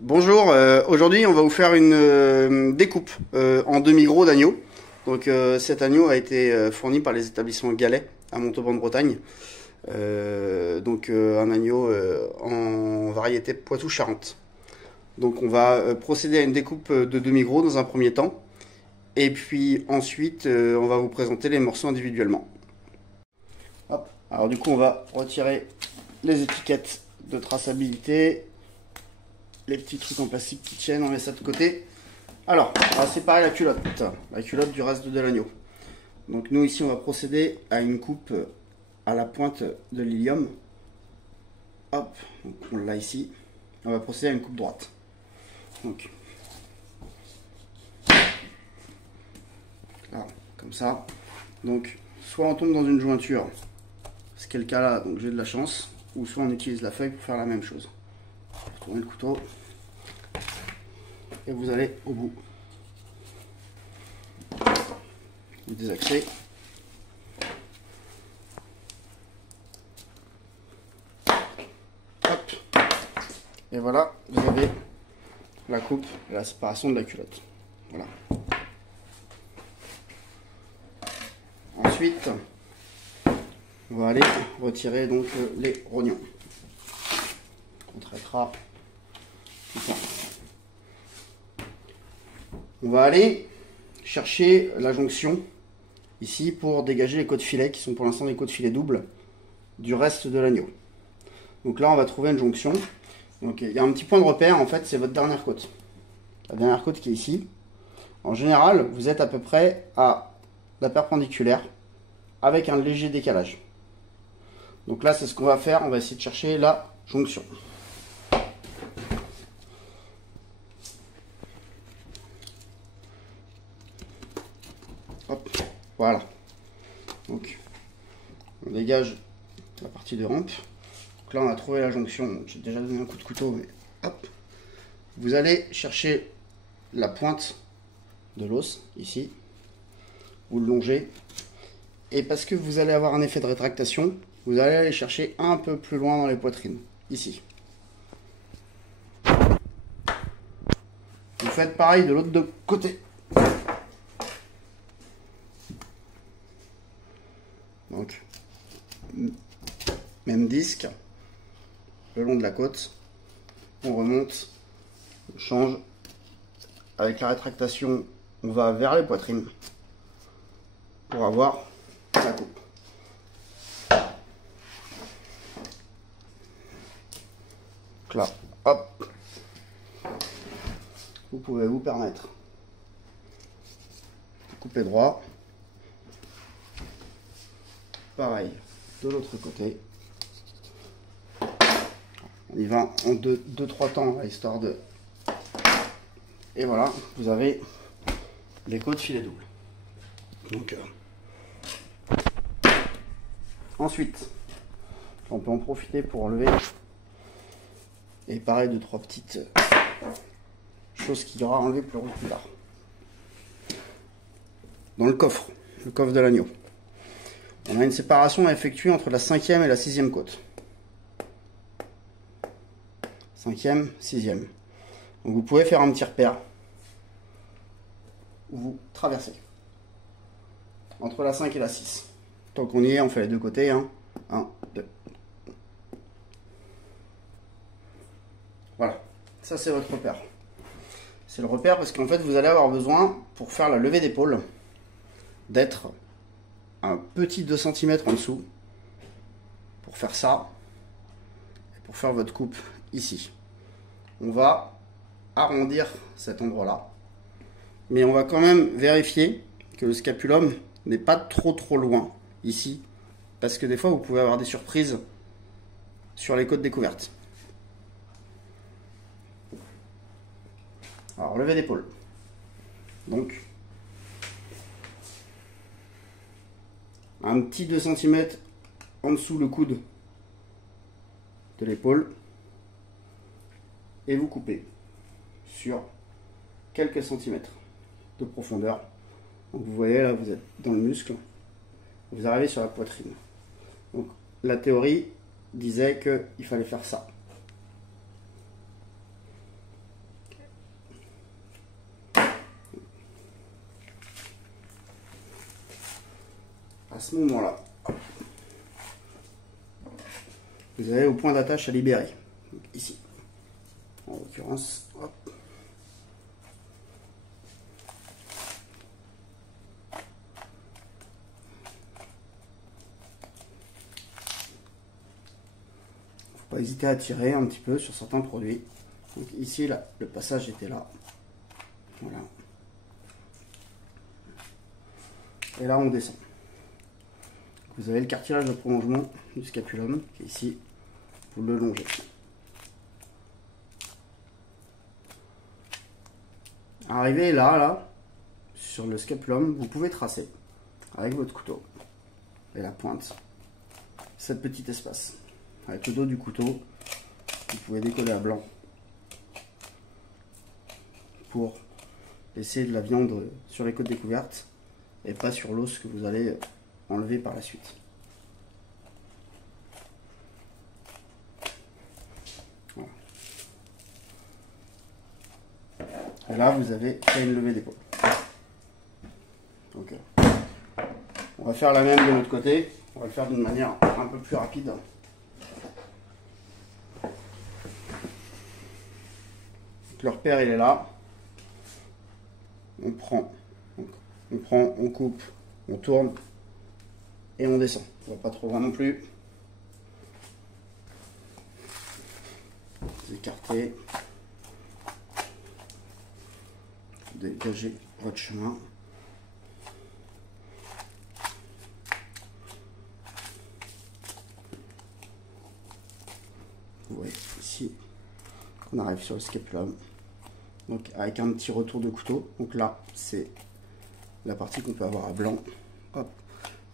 Bonjour, aujourd'hui on va vous faire une découpe en demi-gros d'agneau. Donc cet agneau a été fourni par les établissements Galais à Montauban-de-Bretagne. Un agneau en variété Poitou-Charentes. Donc on va procéder à une découpe de demi-gros dans un premier temps. Et puis ensuite on va vous présenter les morceaux individuellement. Hop. Alors du coup on va retirer les étiquettes de traçabilité. Les petits trucs en plastique qui tiennent, on met ça de côté. Alors, on va séparer la culotte du reste de l'agneau. Donc nous ici on va procéder à une coupe à la pointe de l'ilium. Hop, donc on l'a ici. On va procéder à une coupe droite. Donc, là, comme ça. Donc, soit on tombe dans une jointure, ce qui est le cas là, donc j'ai de la chance, ou soit on utilise la feuille pour faire la même chose. Tournez le couteau et vous allez au bout. Vous désaxez. Hop. Et voilà, vous avez la coupe et la séparation de la culotte. Voilà. Ensuite, on va aller retirer donc les rognons. On traitera tout ça. On va aller chercher la jonction ici pour dégager les côtes filets qui sont pour l'instant des côtes filets doubles du reste de l'agneau. Donc là on va trouver une jonction. Donc il y a un petit point de repère, en fait c'est votre dernière côte. La dernière côte qui est ici. En général vous êtes à peu près à la perpendiculaire avec un léger décalage. Donc là c'est ce qu'on va faire, on va essayer de chercher la jonction. Hop, voilà. Donc, on dégage la partie de rampe. Donc là, on a trouvé la jonction. J'ai déjà donné un coup de couteau, mais hop. Vous allez chercher la pointe de l'os, ici. Vous le longez. Et parce que vous allez avoir un effet de rétractation, vous allez aller chercher un peu plus loin dans les poitrines, ici. Vous faites pareil de l'autre côté. Donc, même disque, le long de la côte, on remonte, on change. Avec la rétractation, on va vers les poitrines pour avoir la coupe. Donc là, hop, vous pouvez vous permettre de couper droit. Pareil, de l'autre côté. On y va en 2-3 temps, histoire de... Et voilà, vous avez les côtes filets doubles. Donc, ensuite, on peut en profiter pour enlever. Et pareil, 2-3 petites choses qu'il y aura à enlever plus tard. Dans le coffre de l'agneau. On a une séparation à effectuer entre la 5e et la 6e côte. 5e, 6e. Donc vous pouvez faire un petit repère où vous traversez entre la 5 et la 6. Tant qu'on y est, on fait les deux côtés. 1, 2. Voilà, ça c'est votre repère. C'est le repère parce qu'en fait vous allez avoir besoin, pour faire la levée d'épaule, d'être un petit 2 cm en dessous pour faire ça et pour faire votre coupe ici. On va arrondir cet endroit là, mais on va quand même vérifier que le scapulum n'est pas trop loin ici, parce que des fois vous pouvez avoir des surprises sur les côtes découvertes. Alors levée d'épaule, donc un petit 2 cm en dessous le coude de l'épaule et vous coupez sur quelques centimètres de profondeur. Donc vous voyez là, vous êtes dans le muscle, vous arrivez sur la poitrine. Donc la théorie disait qu'il fallait faire ça. ce moment-là, vous avez au point d'attache à libérer. Donc, ici, en l'occurrence, hop. Faut pas hésiter à tirer un petit peu sur certains produits. Donc ici, là, le passage était là. Voilà. Et là, on descend. Vous avez le cartilage de prolongement du scapulum qui est ici. Vous le longez. Arrivé là, sur le scapulum, vous pouvez tracer avec votre couteau et la pointe cette petit espace. Avec le dos du couteau, vous pouvez décoller à blanc pour laisser de la viande sur les côtes découvertes et pas sur l'os que vous allez enlever par la suite. Voilà. Et là, vous avez fait une levée d'épaule. Donc, on va faire la même de l'autre côté. On va le faire d'une manière un peu plus rapide. Le repère, il est là. On prend, on coupe, on tourne et on descend. On va pas trop loin non plus. Vous écartez. Vous dégagez votre chemin. Vous voyez ici qu'on arrive sur le scapulum. Donc avec un petit retour de couteau. Donc là, c'est la partie qu'on peut avoir à blanc. Hop,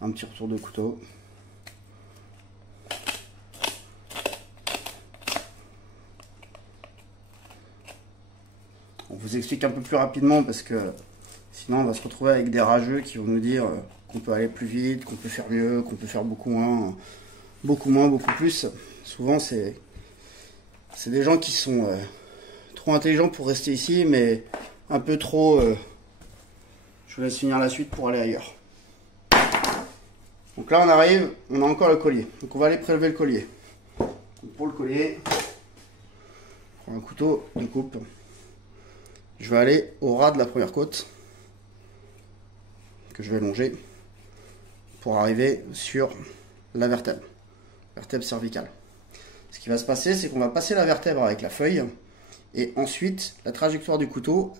un petit retour de couteau. On vous explique un peu plus rapidement parce que sinon on va se retrouver avec des rageux qui vont nous dire qu'on peut aller plus vite, qu'on peut faire mieux, qu'on peut faire beaucoup moins, beaucoup plus. Souvent c'est des gens qui sont trop intelligents pour rester ici, mais un peu trop... je vous laisse finir la suite pour aller ailleurs. Donc là on arrive, on a encore le collier. Donc on va aller prélever le collier. Donc pour le collier, on prend un couteau de coupe. Je vais aller au ras de la première côte, que je vais longer, pour arriver sur la vertèbre cervicale. Ce qui va se passer, c'est qu'on va passer la vertèbre avec la feuille, et ensuite, la trajectoire du couteau,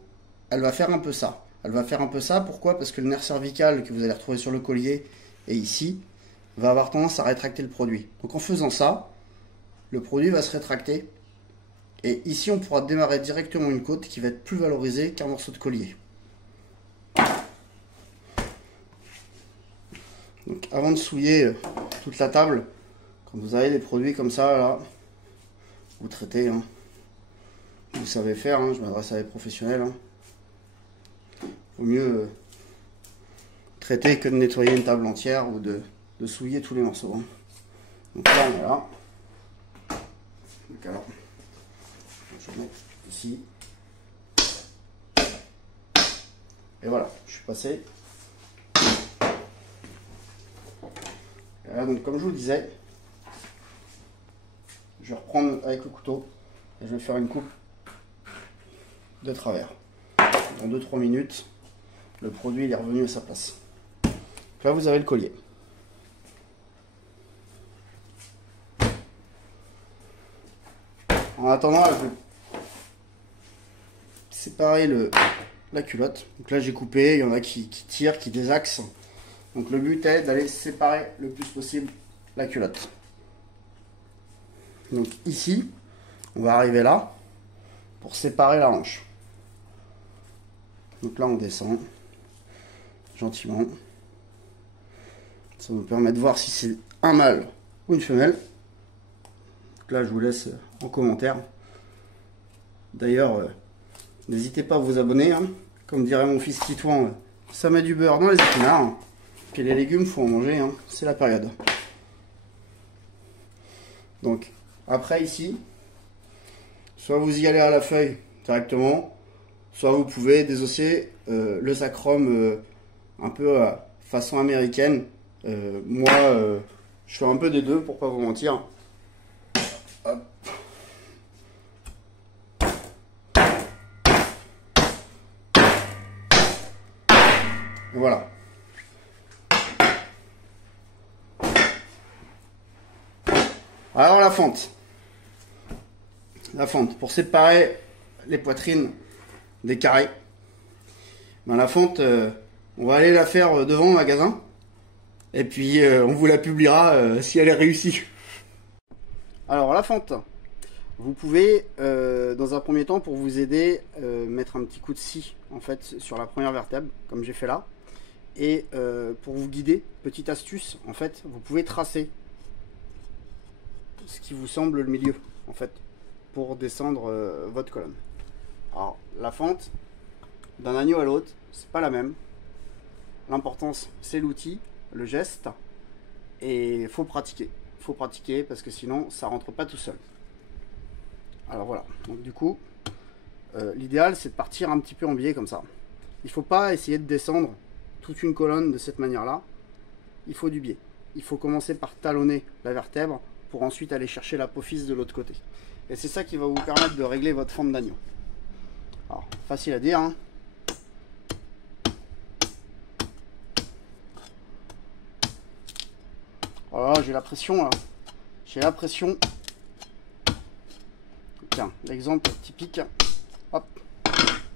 elle va faire un peu ça. Elle va faire un peu ça, pourquoi? Parce que le nerf cervical que vous allez retrouver sur le collier, et ici, va avoir tendance à rétracter le produit. Donc en faisant ça, le produit va se rétracter, et ici on pourra démarrer directement une côte qui va être plus valorisée qu'un morceau de collier. Donc avant de souiller toute la table, quand vous avez des produits comme ça, là, vous traitez, hein. Vous savez faire, hein, je m'adresse à des professionnels. Hein. Vaut mieux traiter que de nettoyer une table entière ou de souiller tous les morceaux. Hein. Donc là on est là. Donc alors, je vais mettre ici. Et voilà, je suis passé. Et là, donc comme je vous le disais, je vais reprendre avec le couteau et je vais faire une coupe de travers. Dans 2-3 minutes, le produit il est revenu à sa place. Donc là, vous avez le collier. En attendant, je vais séparer la culotte. Donc là, j'ai coupé. Il y en a qui tirent, qui désaxent. Donc le but est d'aller séparer le plus possible la culotte. Donc ici, on va arriver là pour séparer la hanche. Donc là, on descend gentiment. Ça nous permet de voir si c'est un mâle ou une femelle. Donc là, je vous laisse en commentaire. D'ailleurs, n'hésitez pas à vous abonner. Hein. Comme dirait mon fils Titouan, ça met du beurre dans les épinards. Hein. Et les légumes, il faut en manger. Hein. C'est la période. Donc, après ici, soit vous y allez à la feuille directement, soit vous pouvez désosser le sacrum un peu façon américaine Moi, je fais un peu des deux pour pas vous mentir. Hop. Et voilà. Alors la fente. La fente. Pour séparer les poitrines des carrés. Ben, la fente, on va aller la faire devant au magasin. Et puis on vous la publiera si elle est réussie. Alors la fente. Vous pouvez, dans un premier temps, pour vous aider, mettre un petit coup de scie en fait sur la première vertèbre, comme j'ai fait là. Et pour vous guider, petite astuce, en fait, vous pouvez tracer ce qui vous semble le milieu, en fait, pour descendre votre colonne. Alors, la fente d'un agneau à l'autre, c'est pas la même. L'importance, c'est l'outil, le geste, et il faut pratiquer. Il faut pratiquer parce que sinon, ça rentre pas tout seul. Alors voilà, donc du coup, l'idéal, c'est de partir un petit peu en biais comme ça. Il faut pas essayer de descendre toute une colonne de cette manière-là. Il faut du biais. Il faut commencer par talonner la vertèbre pour ensuite aller chercher l'apophyse de l'autre côté. Et c'est ça qui va vous permettre de régler votre fente d'agneau. Alors, facile à dire, hein. Voilà, j'ai la pression là. J'ai la pression. Tiens, l'exemple typique. Hop. Vous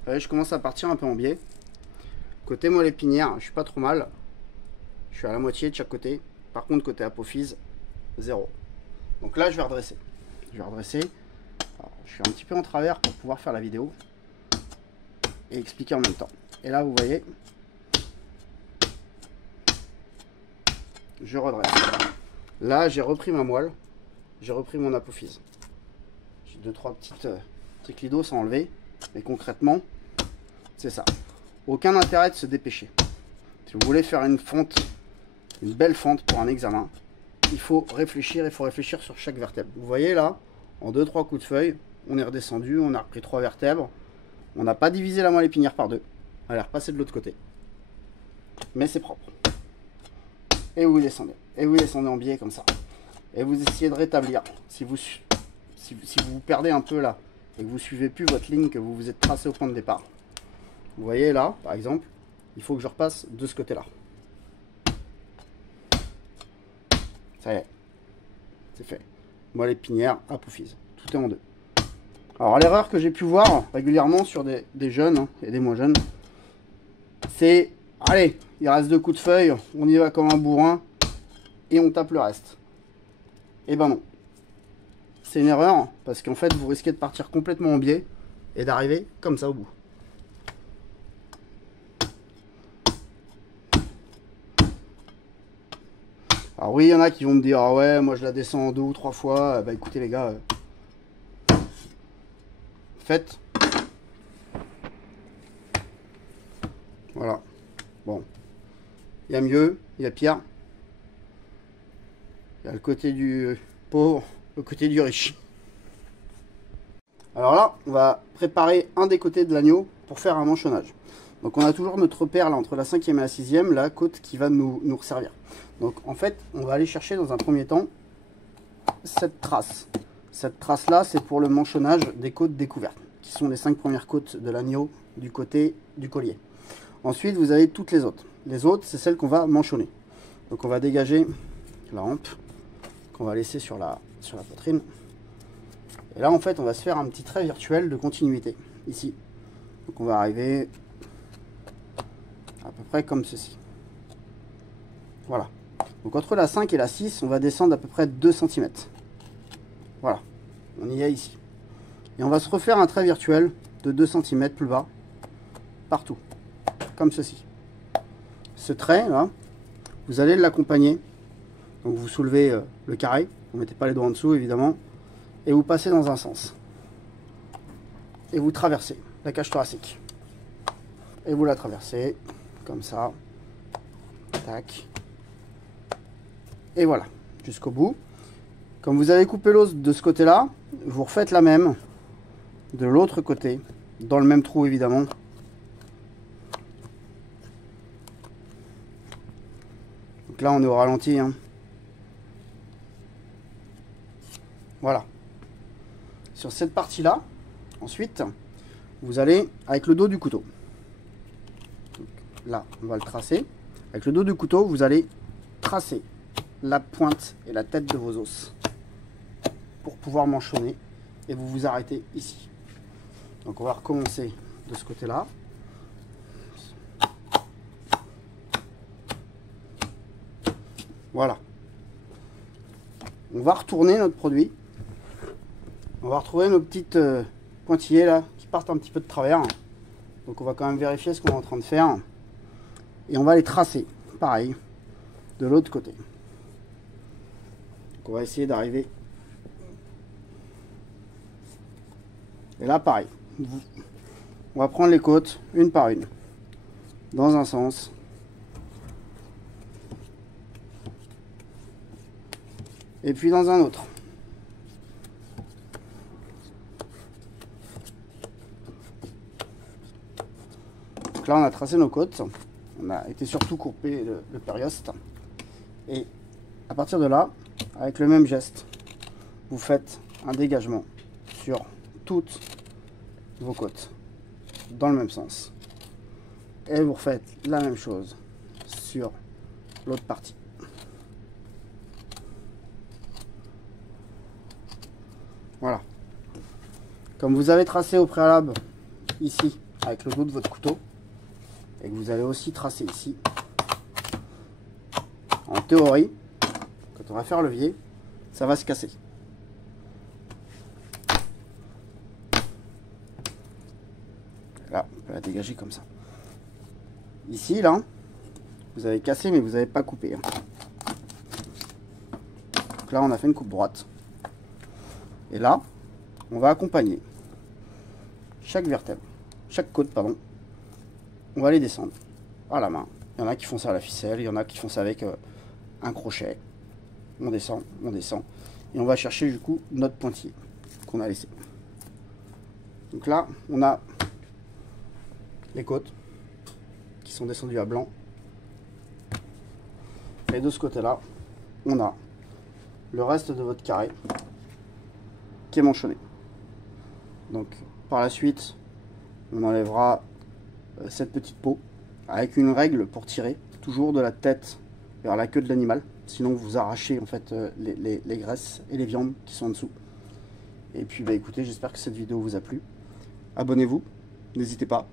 voyez, je commence à partir un peu en biais. Côté moelle épinière, je suis pas trop mal. Je suis à la moitié de chaque côté. Par contre, côté apophyse, 0. Donc là, je vais redresser. Je vais redresser. Alors, je suis un petit peu en travers pour pouvoir faire la vidéo et expliquer en même temps. Et là, vous voyez, je redresse. Là, j'ai repris ma moelle. J'ai repris mon apophyse. J'ai 2-3 petites triclidos à enlever. Mais concrètement, c'est ça. Aucun intérêt de se dépêcher. Si vous voulez faire une fente, une belle fente pour un examen, il faut réfléchir sur chaque vertèbre. Vous voyez là, en 2-3 coups de feuille, on est redescendu, on a repris 3 vertèbres. On n'a pas divisé la moelle épinière par 2. Elle est repassée de l'autre côté. Mais c'est propre. Et vous descendez. Et vous descendez en biais comme ça. Et vous essayez de rétablir. Si vous vous perdez un peu là, et que vous suivez plus votre ligne que vous vous êtes tracé au point de départ. Vous voyez là, par exemple, il faut que je repasse de ce côté-là. Ça y est, c'est fait. Moelle épinière, apophyse, tout est en 2. Alors l'erreur que j'ai pu voir régulièrement sur des jeunes hein, et des moins jeunes, c'est, allez, il reste 2 coups de feuille, on y va comme un bourrin, et on tape le reste. Et ben non. C'est une erreur, parce qu'en fait, vous risquez de partir complètement en biais, et d'arriver comme ça au bout. Alors oui, il y en a qui vont me dire, ah ouais, moi je la descends 2 ou 3 fois. Bah écoutez les gars, faites. Voilà. Bon. Il y a mieux, il y a pire. Il y a le côté du pauvre, le côté du riche. Alors là, on va préparer un des côtés de l'agneau pour faire un manchonnage. Donc on a toujours notre repère là entre la 5e et la 6e, la côte qui va nous resservir. Donc en fait, on va aller chercher dans un premier temps cette trace. Cette trace là, c'est pour le manchonnage des côtes découvertes, qui sont les 5 premières côtes de l'agneau du côté du collier. Ensuite, vous avez toutes les autres. Les autres, c'est celles qu'on va manchonner. Donc on va dégager la hampe qu'on va laisser sur la poitrine. Et là, en fait, on va se faire un petit trait virtuel de continuité, ici. Donc on va arriver à peu près comme ceci. Voilà. Donc entre la 5 et la 6, on va descendre à peu près 2 cm. Voilà. On y est ici. Et on va se refaire un trait virtuel de 2 cm plus bas, partout. Comme ceci. Ce trait, là, vous allez l'accompagner. Donc vous soulevez le carré. Vous ne mettez pas les doigts en dessous, évidemment. Et vous passez dans un sens. Et vous traversez la cage thoracique. Et vous la traversez comme ça. Tac. Et voilà, jusqu'au bout. Comme vous avez coupé l'os de ce côté-là, vous refaites la même de l'autre côté, dans le même trou évidemment. Donc Donc là on est au ralenti, hein. Voilà. Sur cette partie là, ensuite vous allez avec le dos du couteau. Donc là on va le tracer. Avec le dos du couteau vous allez tracer la pointe et la tête de vos os pour pouvoir manchonner, et vous vous arrêtez ici. Donc on va recommencer de ce côté là. Voilà. On va retourner notre produit. On va retrouver nos petites pointillés là qui partent un petit peu de travers. Donc on va quand même vérifier ce qu'on est en train de faire. Et on va les tracer, pareil, de l'autre côté. Donc on va essayer d'arriver. Et là pareil. On va prendre les côtes une par une. Dans un sens. Et puis dans un autre. Donc là on a tracé nos côtes. On a été surtout coupé le périoste. Et à partir de là, avec le même geste, vous faites un dégagement sur toutes vos côtes dans le même sens. Et vous refaites la même chose sur l'autre partie. Voilà. Comme vous avez tracé au préalable ici avec le dos de votre couteau, et que vous allez aussi tracer ici, en théorie, quand on va faire levier, ça va se casser. Là, on peut la dégager comme ça. Ici, là, vous avez cassé, mais vous n'avez pas coupé. Donc là, on a fait une coupe droite. Et là, on va accompagner chaque vertèbre, chaque côte, pardon. On va les descendre à la main. Il y en a qui font ça à la ficelle, il y en a qui font ça avec un crochet. On descend, et on va chercher du coup notre pointillé qu'on a laissé. Donc là, on a les côtes qui sont descendues à blanc. Et de ce côté-là, on a le reste de votre carré qui est manchonné. Donc par la suite, on enlèvera cette petite peau avec une règle pour tirer toujours de la tête vers la queue de l'animal, sinon vous arrachez en fait les graisses et les viandes qui sont en dessous. Et puis bah écoutez, j'espère que cette vidéo vous a plu. Abonnez-vous, n'hésitez pas.